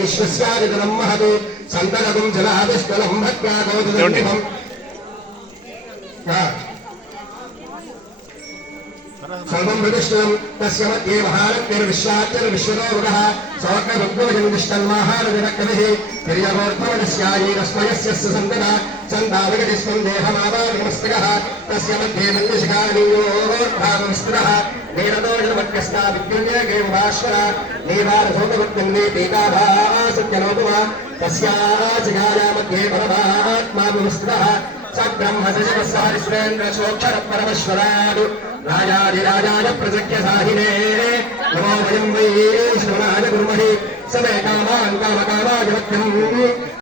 विश्वस्यादितरं महत् सन्ततं जलादिष्टलं भक्त्या गोददन्तिभम् सर्वं प्रतिष्ठितं तस्य मध्ये महारक्तिर्विश्वाच्यर्विश्वरोगः सौक्यभुक्तमजन्दिष्टन्माहारविरक्तभिः प्रियगोर्धवनस्यायैरस्मयस्य सन्तता चन्दाविगतिस्वं देहमावाविनमस्तकः तस्य मध्ये मन्दिशिखानीयोर्भागमस्थिरः नीरदोषवट्कस्ता विद्युन्यगेमुभाश्वर नीवारसोतवृत्तिन्ने पीताभासत्यनोपमा तस्याचिकाया मध्ये परमात्मा विमस्थितः स ब्रह्मसजपस्सारिश्वेन्द्र परमेश्वरादु राजाधिराजाय प्रसख्य साहिने नमो वयं वै श्रवणाय कुर्महि समे कामान् कामकामाय वक्यम्